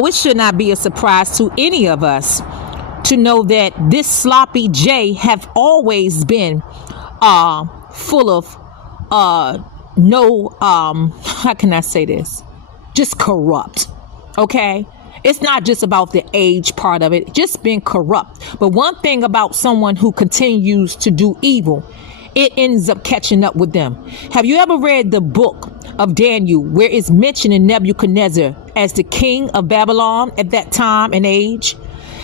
So it should not be a surprise to any of us to know that this sloppy J have always been full of how can I say this? Just corrupt. Okay? It's not just about the age part of it, just being corrupt. But one thing about someone who continues to do evil, it ends up catching up with them. Have you ever read the book of Daniel, where it's mentioned in Nebuchadnezzar as the king of Babylon at that time and age?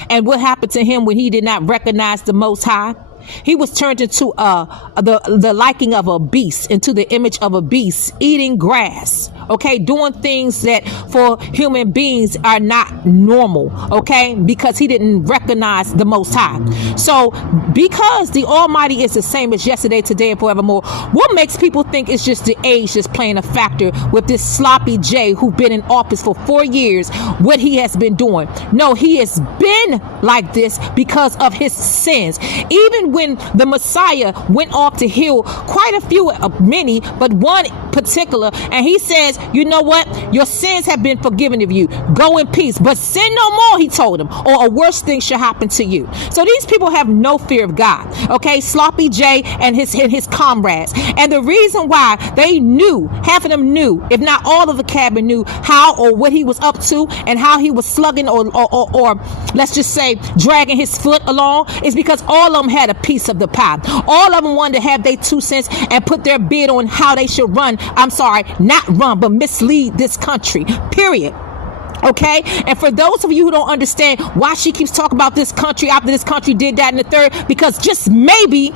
And what happened to him when he did not recognize the Most High? He was turned into the liking of a beast, into the image of a beast, eating grass, okay, doing things that for human beings are not normal, okay, because he didn't recognize the Most High. So because the Almighty is the same as yesterday, today, and forevermore, what makes people think it's just the age that's playing a factor with this sloppy J who's been in office for 4 years, what he has been doing? No, he has been like this because of his sins. Even when the Messiah went off to heal quite a few, many, but one particular, and he says, you know what? Your sins have been forgiven of you. Go in peace, but sin no more, he told him, or a worse thing shall happen to you. So these people have no fear of God, okay? Sloppy J and his comrades. And the reason why they knew, half of them knew, if not all of the cabin knew how or what he was up to and how he was slugging or let's just say dragging his foot along, is because all of them had a piece of the pie. All of them wanted to have their 2 cents and put their bid on how they should run. I'm sorry, not run, but mislead this country, period. Okay? And for those of you who don't understand why she keeps talking about this country after this country did that in the third, because just maybe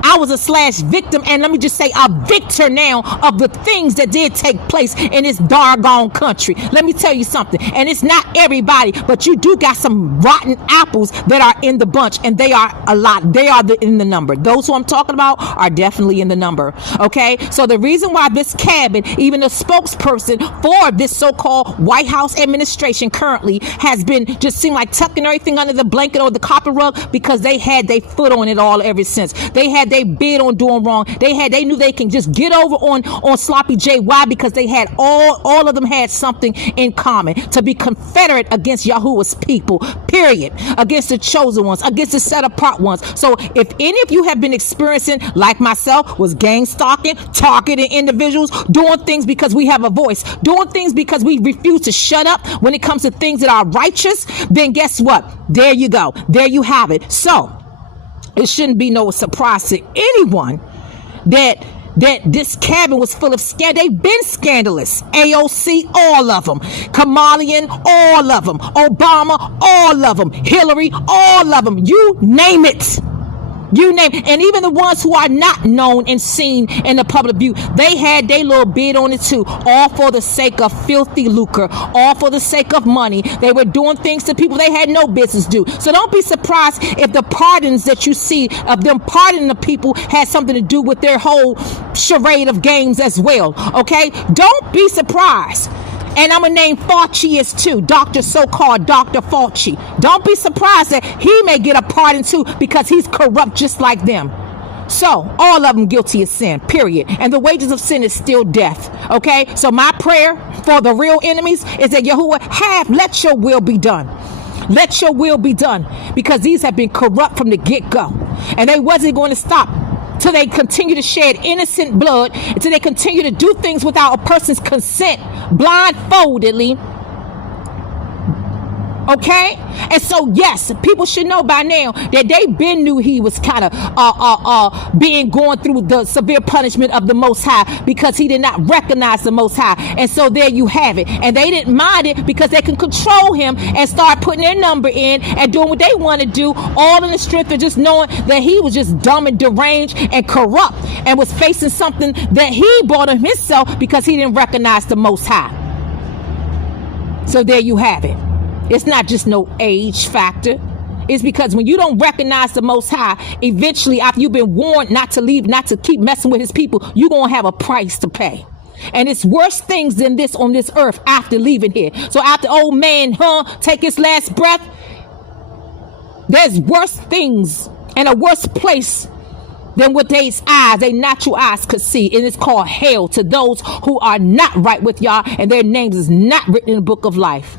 I was a /victim, and let me just say a victor now of the things that did take place in this doggone country. Let me tell you something, and it's not everybody, but you do got some rotten apples that are in the bunch, and they are a lot. They are in the number. Those who I'm talking about are definitely in the number. Okay, so the reason why this cabin, even the spokesperson for this so-called White House administration currently, has been just seem like tucking everything under the blanket or the carpet rug, because they had their foot on it all ever since. They had they bid on doing wrong. They knew they can just get over on sloppy J. Why? Because they had all of them had something in common, to be confederate against Yahuwah's people, period, against the chosen ones, against the set apart ones. So if any of you have been experiencing, like myself, was gang stalking, targeting individuals, doing things because we have a voice, doing things because we refuse to shut up when it comes to things that are righteous, then guess what? There you go. There you have it. So it shouldn't be no surprise to anyone that this cabin was full of scandal. They've been scandalous. AOC, all of them. Kamalian, all of them. Obama, all of them. Hillary, all of them. You name it. You name it. And even the ones who are not known and seen in the public view, they had their little bid on it too, all for the sake of filthy lucre, all for the sake of money. They were doing things to people they had no business do. So don't be surprised if the pardons that you see of them pardoning the people had something to do with their whole charade of games as well. Okay? Don't be surprised. And I'm going to name Fauci as too. So-called Dr. Fauci. Don't be surprised that he may get a pardon too, because he's corrupt just like them. So all of them guilty of sin, period. And the wages of sin is still death. Okay? So my prayer for the real enemies is that Yahuwah let your will be done. Let your will be done. Because these have been corrupt from the get-go. And they wasn't going to stop till they continue to shed innocent blood, until they continue to do things without a person's consent, blindfoldedly. Okay? And so, yes, people should know by now that they been knew he was kind of going through the severe punishment of the Most High, because he did not recognize the Most High. And so there you have it. And they didn't mind it because they can control him and start putting their number in and doing what they want to do, all in the strength of just knowing that he was just dumb and deranged and corrupt and was facing something that he brought on himself because he didn't recognize the Most High. So there you have it. It's not just no age factor. It's because when you don't recognize the Most High, eventually after you've been warned not to leave, not to keep messing with his people, you're going to have a price to pay. And it's worse things than this on this earth after leaving here. So after old man, take his last breath, there's worse things and a worse place than what their natural eyes could see. And it's called hell to those who are not right with y'all, and their names is not written in the book of life.